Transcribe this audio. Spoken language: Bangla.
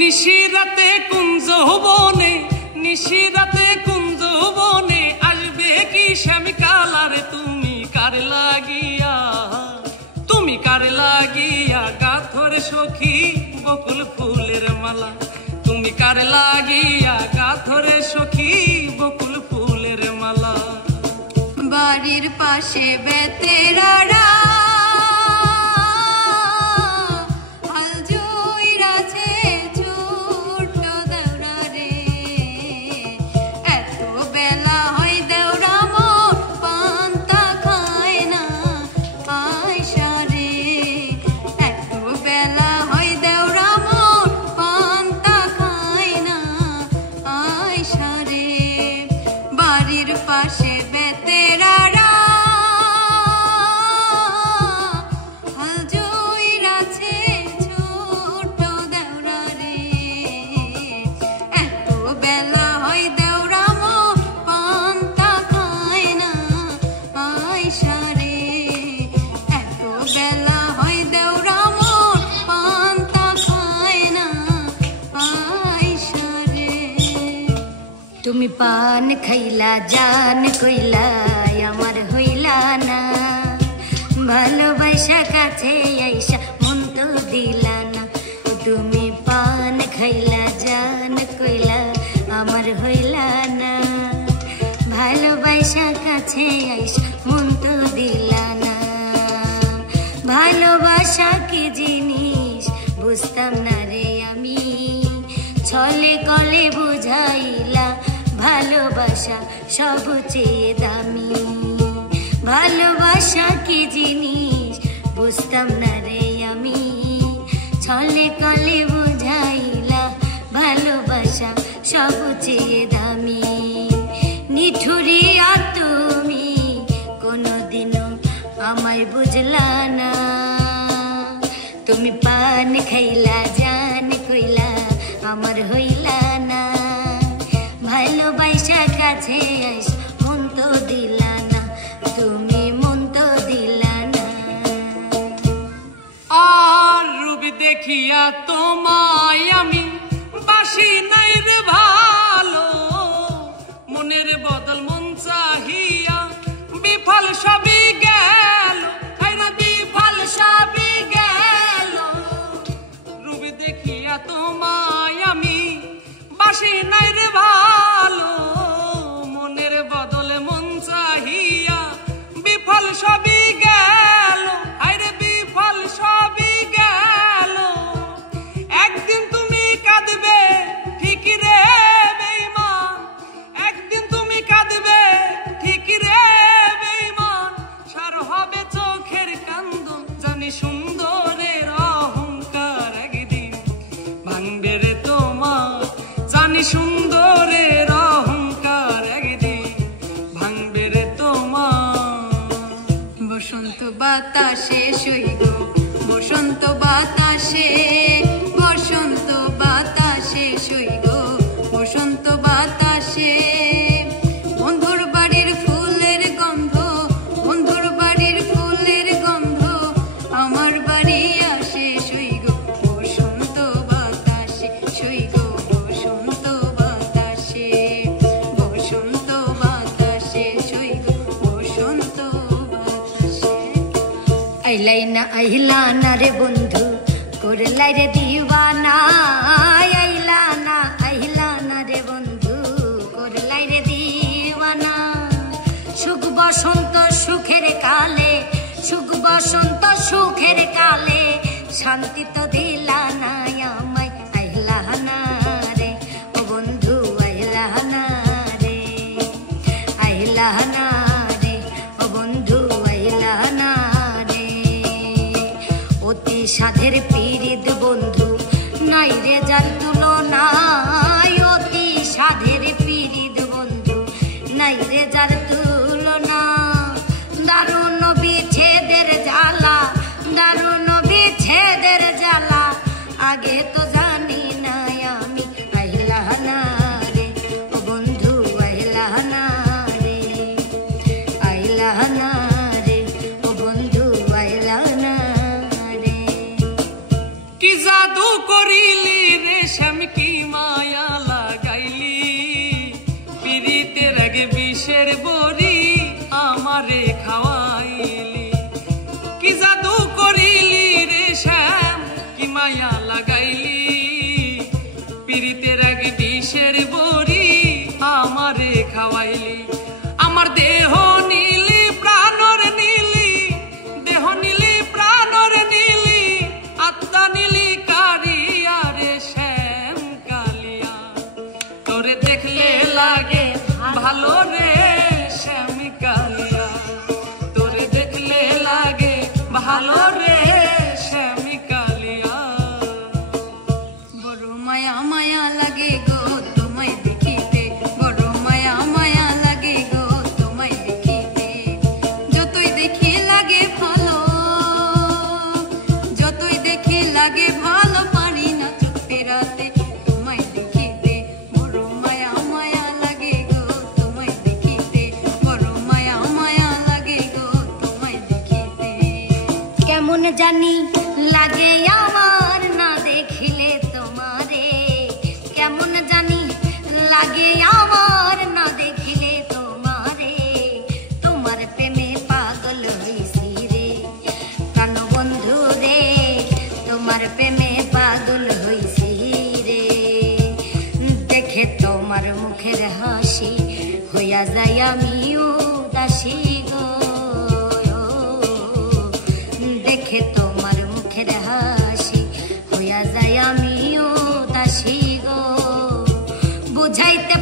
নিশিরাতে কুঞ্জ বনে, নিশিরাতে কুঞ্জ বনে আসবে কি শ্যামি কালারে তুমি কার লাগিয়া, তুমি কার লাগিয়া গাথরে সখী বকুল ফুলের মালা, তুমি কার লাগিয়া গাথরে সখী বকুল ফুলের মালা। বাড়ির পাশে বেতেরারা পাশে বেতেরারা হাল জুইরাছে ছোট দেওরা রে, এত বেলা হয় দেওরা মো পান্তা খায় না আয়সা রে, এত বেলা হয় দেওরা মো পান্তা খায় না আয়সা রে। তুমি পান খাইলা জান কইলা আমার হইলা না, ভালোবাসা কাছে আইসা মন তো দিলা না। তুমি পান খাইলা জান কইলা আমার হইলা না, ভালোবাসা কাছে আইসা মন তো দিলা না। ভালোবাসা কি জিনিস বুঝতাম না রে আমি, ছলে কলে বুঝাইলা ভালোবাসা সবচেয়ে দামি। ভালোবাসা কি জিনিস বুঝতাম না রে আমি, ছলে কলে বুঝাইলা ভালোবাসা সবচেয়ে দামি। নিঠুরিয়া তুমি কোনোদিনও আমায় বুঝলা না, তুমি পান খাইলা জান কইলা আমার হইলা না, ভালোবাসা কাছে আইস মন তো দিলা না, তুমি মন তো দিলা না। আর রূপ দেখিয়া তোমায় আমি বাসি নাই রে ভালো, মনের বদল মন চাহিয়া বিফল সবই গেল, বিফল সবই গেল। রূপ দেখিয়া তোমায় আমি বাসি নাই রে ভালো, মনের বদলে মন চাহিয়া বিফল সবই গেল, আরে বিফল সবই গেল। একদিন তুমি আইলা না রে বন্ধু করলাই রে দিওয়ানা আইলা না রে বন্ধু করলাই রে দিওয়ানা সুখ বসন্ত সুখের কালে শান্তি তো দিলা না আমায় আইলা না রে ও বন্ধু আইলা না রে ও বন্ধু আইলা না রে অতি সাধের পীড়িত বন্ধু নাই রে যার তুলনা অতি সাধের পীড়িত বন্ধু নাই রে যার তুলনা দারুণ বিচ্ছেদের জ্বালা আগে তো জানি না আমি আইলা না রে ও বন্ধু আইলা না রে ও বন্ধু আইলা না রে কি জাদু করিলি রে শ্যাম কি মায়া লাগাইলি পিরিতের আগে বিষের বড়ি আমারে খাওয়াইলি কি জাদু করিলি রে শ্যাম কি মায়া লাগাইলি পিরিতের আগে বিষের বড়ি আমারে খাওয়াইলি আমার দেহ নীলি প্রাণর নীলি আত্মা নীলি কারিয়া রে শ্যাম কালিয়া তোরে দেখলে লাগে ভালো রে শ্যাম কালিয়া তোরে দেখলে লাগে ভালো রে শ্যাম কালিয়া বড় মায়া লাগে গো তোমায় দেখিতে বড় মায়া লাগে গো তোমায় দেখিতে যতই দেখি লাগে ভালো পারি না চোখ ফেরাতে তোমায় দেখিতে বড় মায়া লাগে গো তোমায় দেখিতে বড় মায়া লাগে গো তোমায় দেখিতে কেমন জানি লাগে আমার না দেখিলে তোমারে কেমন জানি লাগে আমার না দেখিলে তোমারে তোমার প্রেমে পাগল হইছি রে প্রাণ বন্ধু রে তোমার প্রেমে পাগল হইছি রে দেখে তোমার মুখের হাসি হইয়া যায় আমি উদাসী গো দেখে তোমার মুখের হাসি হইয়া যায় আমি উদাসী গো বুঝাইতে